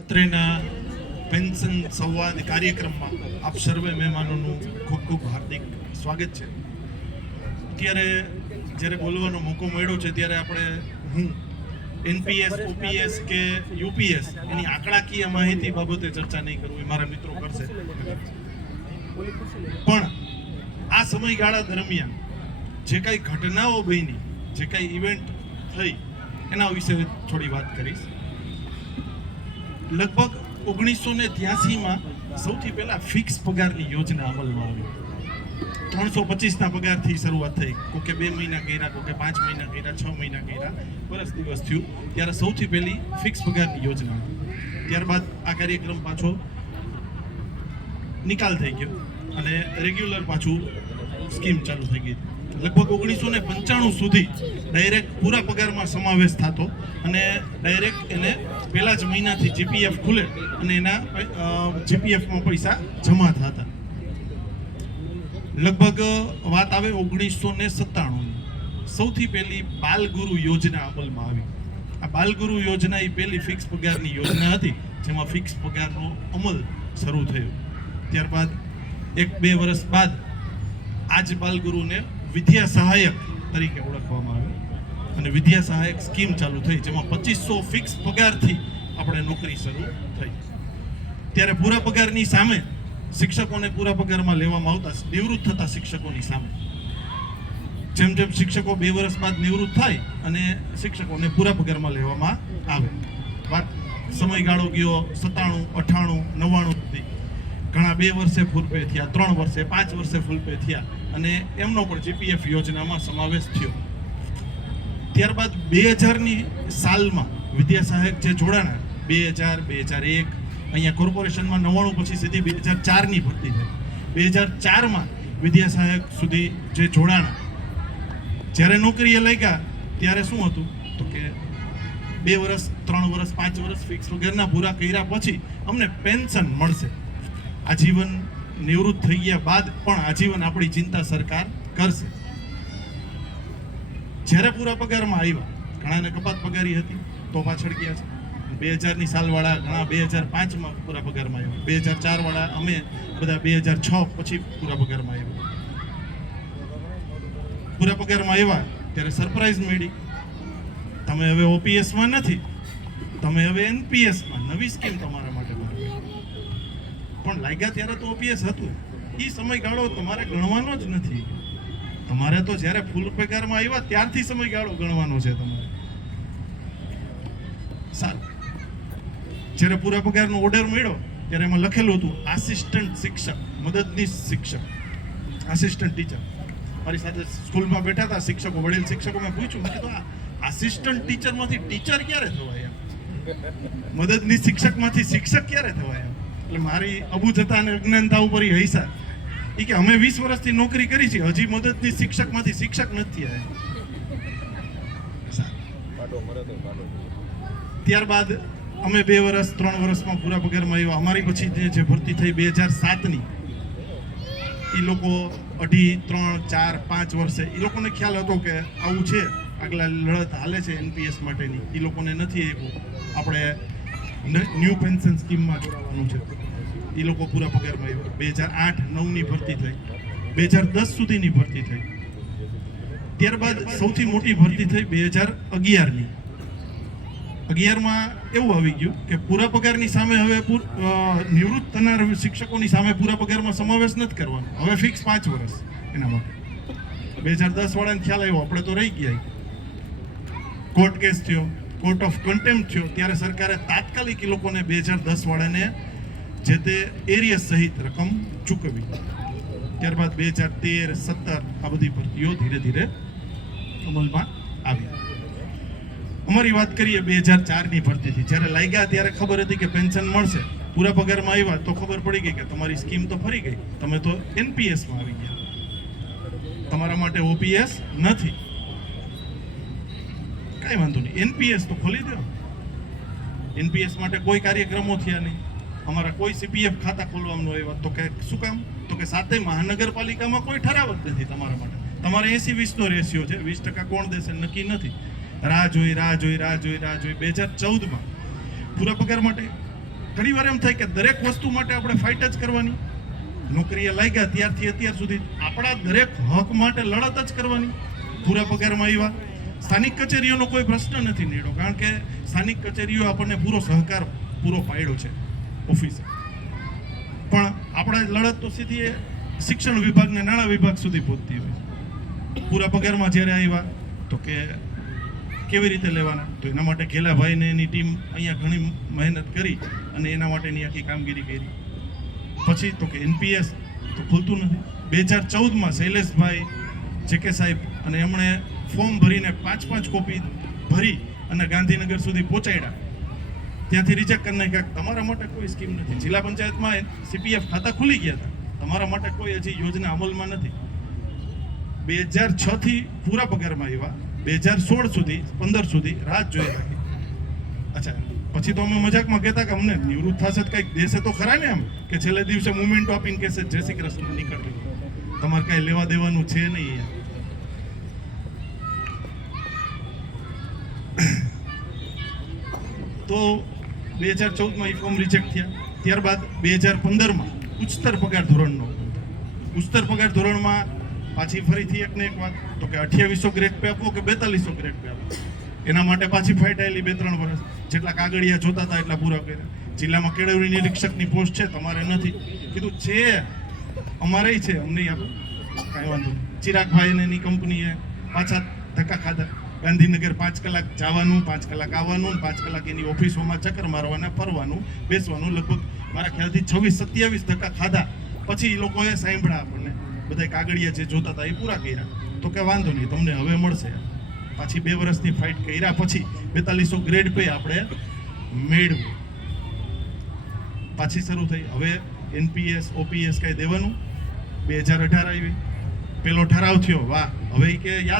અત્રેના pension સંવાદ કાર્યક્રમમાં આપ સર્વે મહેમાનોનું ખૂબ ખૂબ હાર્દિક સ્વાગત છે. અત્યારે જ્યારે બોલવાનો મોકો મળ્યો છે, ત્યારે આપણે હું, એનપીએસ, ઓપીએસ કે યુપીએસ એની આંકડાકીય માહિતી બાબતે ચર્ચા નહીં કરું, એ મારા મિત્રો કરશે. પણ આ સમયગાળા દરમિયાન જે કાંઈ ઘટનાઓ બની, જે કાંઈ ઇવેન્ટ થઈ, એના વિશે થોડી વાત કરીશ. લગભગ ઓગણીસો ને ત્યાસીમાં સૌથી પહેલા ફિક્સ પગારની યોજના અમલમાં આવી. ત્રણસો પચીસના પગારથી શરૂઆત થઈ. કોકે બે મહિના કર્યા, કોકે પાંચ મહિના કર્યા, છ મહિના કર્યા. વર્ષ દિવસ થયું. ત્યારે સૌથી પહેલી ફિક્સ પગારની યોજના ત્યારબાદ આ કાર્યક્રમ પાછો નિકાલ થઈ ગયો અને રેગ્યુલર પાછું સ્કીમ ચાલુ થઈ ગઈ. લગભગ ઓગણીસો ને પંચાણું સુધી ડાયરેક્ટ પૂરા પગારમાં સમાવેશ થતો અને ડાયરેક્ટ એને પહેલા જ મહિનાથી જીપીએફ ખુલે અને એના જીપીએફમાં પૈસા જમા થતા. લગભગ વાત આવે ઓગણીસો ને સત્તાણુંની. સૌથી પહેલી બાલગુરુ યોજના અમલમાં આવી. આ બાલગુરુ યોજના એ પહેલી ફિક્સ પગારની યોજના હતી, જેમાં ફિક્સ પગારનો અમલ શરૂ થયો. ત્યારબાદ એક બે વર્ષ બાદ આજ બાલગુરુને વિદ્યા સહાયક તરીકે ઓળખવામાં આવે અને વિદ્યા સહાયક સ્કીમ ચાલુ થઈ, જેમાં પચીસો ફિક્સ પગારથી આપણે નોકરી શરૂ થઈ. ત્યારે પૂરા પગારની સામે શિક્ષકોને પૂરા પગારમાં લેવામાં આવતા નિવૃત્ત થતા શિક્ષકોની સામે. જેમ જેમ શિક્ષકો બે વર્ષ બાદ નિવૃત્ત થાય અને શિક્ષકોને પૂરા પગારમાં લેવામાં આવે. વાત સમયગાળો ગયો સત્તાણું, અઠાણું, નવ્વાણું સુધી. ઘણા બે વર્ષે ફૂલ પે થયા, ત્રણ વર્ષે, પાંચ વર્ષે ફૂલ પે થયા અને એમનો પણ જીપીએફ યોજનામાં સમાવેશ થયો. ત્યારબાદ બે હજારની સાલમાં વિદ્યા સહાયક જે જોડાણા બે હજાર બે હજાર એક, અહીંયા કોર્પોરેશનમાં નવ્વાણું પછી સીધી બે હજાર ચારની ભરતી થઈ. બે હજાર ચારમાં વિદ્યા સહાયક સુધી જે જોડાણા, જ્યારે નોકરીએ લાગ્યા, ત્યારે શું હતું? તો કે બે વર્ષ ત્રણ વર્ષ પાંચ વર્ષ ફિક્સ વગેરેના પૂરા કર્યા પછી અમને પેન્શન મળશે. આજીવન નિવૃત્ત થઈ ગયા બાદ પણ આજીવન આપણી ચિંતા સરકાર કરશે. જ્યારે પૂરા પગારમાં આવ્યા, ઘણાને કપાત પગારી હતી, તો પાછળ ગયા છે. બે હજારની સાલવાળા ઘણા બે હજાર પાંચમાં પૂરા પગારમાં આવ્યા. બે હજાર ચારવાળા અમે બધા બે હજાર છ પછી પૂરા પગારમાં આવ્યા. પૂરા પગારમાં આવ્યા ત્યારે સરપ્રાઈઝ મળી. તમે હવે ઓપીએસમાં નથી. તમે હવે એનપીએસમાં. નવી સ્કીમ તમારા માટે પણ લાગ્યા ત્યારે તો ઓપીએસ હતું. એ સમયગાળો તમારે ગણવાનો જ નથી. તમારે તો જ્યારે ફૂલ પગારમાં આવ્યા, ત્યારથી સમયગાળો ગણવાનો છે તમારે. સારું. જ્યારે પૂરા પગારનો ઓર્ડર મળ્યો, ત્યારે એમાં લખેલું હતું આસિસ્ટન્ટ શિક્ષક, મદદનીશ શિક્ષક આસિસ્ટન્ટ ટીચર મારી સાથે સ્કૂલમાં બેઠા હતા, શિક્ષકો, વડીલ શિક્ષકો મેં પૂછ્યું, મેં કીધું આસિસ્ટન્ટ ટીચરમાંથી ટીચર ક્યારે થવાય એમ? મદદની શિક્ષકમાંથી શિક્ષક ક્યારે થવાય એમ? એટલે મારી અબુજતા અને અજ્ઞાનતા ઉપર હૈસા એ કે અમે વીસ વર્ષથી નોકરી કરી છે હજી મદદનીશ શિક્ષકમાંથી શિક્ષક નથી આવ્યા. ત્યારબાદ અમે બે વર્ષ ત્રણ વર્ષમાં પૂરા પગારમાં આવ્યા. અમારી પછી જે જે ભરતી થઈ બે હજાર સાતની એ લોકો અઢી ત્રણ ચાર પાંચ વર્ષે એ લોકોને ખ્યાલ હતો કે આવું છે આગલા લડત હાલે છે એનપીએસ માટેની. એ લોકોને નથી આપ્યું આપણે ન્યૂ પેન્શન સ્કીમમાં જોડાવાનું છે. એ લોકો પૂરા પગારમાં આવ્યા બે હજાર આઠ નવની ભરતી થઈ. બે હજાર દસ સુધીની ભરતી થઈ. ત્યારબાદ સૌથી મોટી ભરતી થઈ બે હજાર અગિયારની. અગિયારમાં એવું આવી ગયું કે પૂરા પગારની સામે હવે નિવૃત્ત થનાર શિક્ષકોની સામે પૂરા પગારમાં સમાવેશ નથી કરવાનો. હવે ફિક્સ પાંચ વર્ષ એના માટે. બે હજાર દસ વાળાને ખ્યાલ આવ્યો, આપણે તો રહી ગયા. કોર્ટ કેસ થયો કોર્ટ ઓફ કન્ટેમ્પ થયો. ત્યારે સરકારે તાત્કાલિક એ લોકોને બે હજાર દસ વાળાને જે તે એરિયા સહિત રકમ ચૂકવી. ત્યારબાદ બે હજાર તેર, સત્તર આ બધી ભરતીઓ ધીરે ધીરે અમલમાં આવી. અમારી વાત કરીએ બે હજાર ચારની ભરતીથી. જ્યારે લાગ્યા ત્યારે ખબર હતી કે પેન્શન મળશે. પૂરા પગારમાં આવ્યા તો ખબર પડી ગઈ કે તમારી સ્કીમ તો ફરી ગઈ. તમે તો એનપીએસમાં આવી ગયા. તમારા માટે ઓપીએસ નથી. કાંઈ વાંધો નહીં. એનપીએસ તો ખોલી દો. એનપીએસ માટે કોઈ કાર્યક્રમો થયા નહીં. અમારા કોઈ સીપીએફ ખાતા ખોલવાનું આવ્યા. તો કે શું કામ? તો કે સાથે મહાનગરપાલિકામાં કોઈ ઠરાવ જ નથી તમારા માટે. તમારે એસી વીસનો રેશિયો છે. વીસ ટકા કોણ દેશે નક્કી નથી. રાહ જોઈ રાહ જોઈ રાહ જોઈ રાહ જોઈ બે હજાર ચૌદમાં પૂરા પગાર માટે ઘણી વાર એમ થાય કે દરેક વસ્તુ માટે આપણે ફાઇટ જ કરવાની. નોકરીએ લાગ્યા ત્યારથી અત્યાર સુધી આપણા દરેક હક માટે લડત જ કરવાની. પૂરા પગારમાં આવ્યા. સ્થાનિક કચેરીઓનો કોઈ પ્રશ્ન નથી નીડો કારણ કે સ્થાનિક કચેરીઓ આપણને પૂરો સહકાર, પૂરો પાડ્યો છે. ઓફિસે. પણ આપણે લડત તો સીધી શિક્ષણ વિભાગ ને નાણાં વિભાગ સુધી પહોંચતી હોય પૂરા પગારમાં જ્યારે આવ્યા, તો કે કેવી રીતે લેવાના? તો એના માટે ઘેલાભાઈને એની ટીમ અહીંયા ઘણી મહેનત કરી અને એના માટેની આખી કામગીરી કરી. પછી તો કે એનપીએસ તો ખુલતું નથી. બે હજાર ચૌદમાં શૈલેષભાઈ જે કે સાહેબ અને એમણે ફોર્મ ભરીને પાંચ પાંચ કોપી ભરી અને ગાંધીનગર સુધી પહોંચાડ્યા. ત્યાંથી રિજેક્ટ કરી નાખ્યા. તમારા માટે કોઈ સ્કીમ નથી. જિલ્લા પંચાયતમાં સીપીએફ ખાતા ખુલી ગયા હતા. તમારા માટે કોઈ હજી યોજના અમલમાં નથી. બે હજાર છથી પૂરા પગારમાં આવ્યા. બે હજાર સોળ સુધી, પંદર સુધી રાત જોઈ રાખી. અચ્છા, પછી તો અમે મજાકમાં કહેતા કે અમને નિવૃત્ત થશે તો કંઈક દેશે તો ખરા ને એમ? કે છેલ્લે દિવસે મુમેન્ટ ઓફ ઇન કેસે જય શ્રી કૃષ્ણ નીકળવી તમારે કાંઈ લેવા દેવાનું છે નહીં એમ તો બે હજાર ચૌદમાં એ ફોર્મ રિજેક્ટ થયા. ત્યારબાદ બે હજાર પંદરમાં ઉચ્ચતર પગાર ધોરણનો. ઉચ્ચતર પગાર ધોરણમાં પાછી ફરીથી એકને એક વાત, તો કે અઠ્યાવીસો ગ્રેડ પે આપો કે બેતાલીસો ગ્રેડ પે આપો એના માટે પાછી ફાઇટ આવેલી બે ત્રણ વર્ષ. જેટલા કાગળિયા જોતા હતા, એટલા પૂરા કર્યા. જિલ્લામાં કેળવણી નિરીક્ષકની પોસ્ટ છે, તમારે નથી. કીધું, છે અમારે છે. અમને આપો કાંઈ વાંધો ચિરાગભાઈ ને એની કંપનીએ પાછા ધક્કા ખાધા. ગાંધીનગર પાંચ કલાક જવાનું, પાંચ કલાક આવવાનું, પાંચ કલાક એની ઓફિસોમાં ચક્કર મારવાના, ફરવાનું, બેસવાનું, લગભગ મારા ખ્યાલથી છવ્વીસ, સત્યાવીસ ધક્કા ખાધા. પછી એ લોકોએ સાંભળ્યા આપણને. બધા કાગળિયા જે જોતા હતા એ પૂરા કર્યા. તો કે વાંધો નહીં, તમને હવે મળશે. પાછી બે વર્ષની ફાઇટ કર્યા, પછી બેતાલીસો ગ્રેડ પે આપણે મેળવ્યું પાછી શરૂ થઈ. હવે એનપીએસ, ઓપીએસ કાંઈ દેવાનું. બે હજાર અઢાર આવી. પેલો ઠરાવ થયો. વાહ. હવે કે યાદ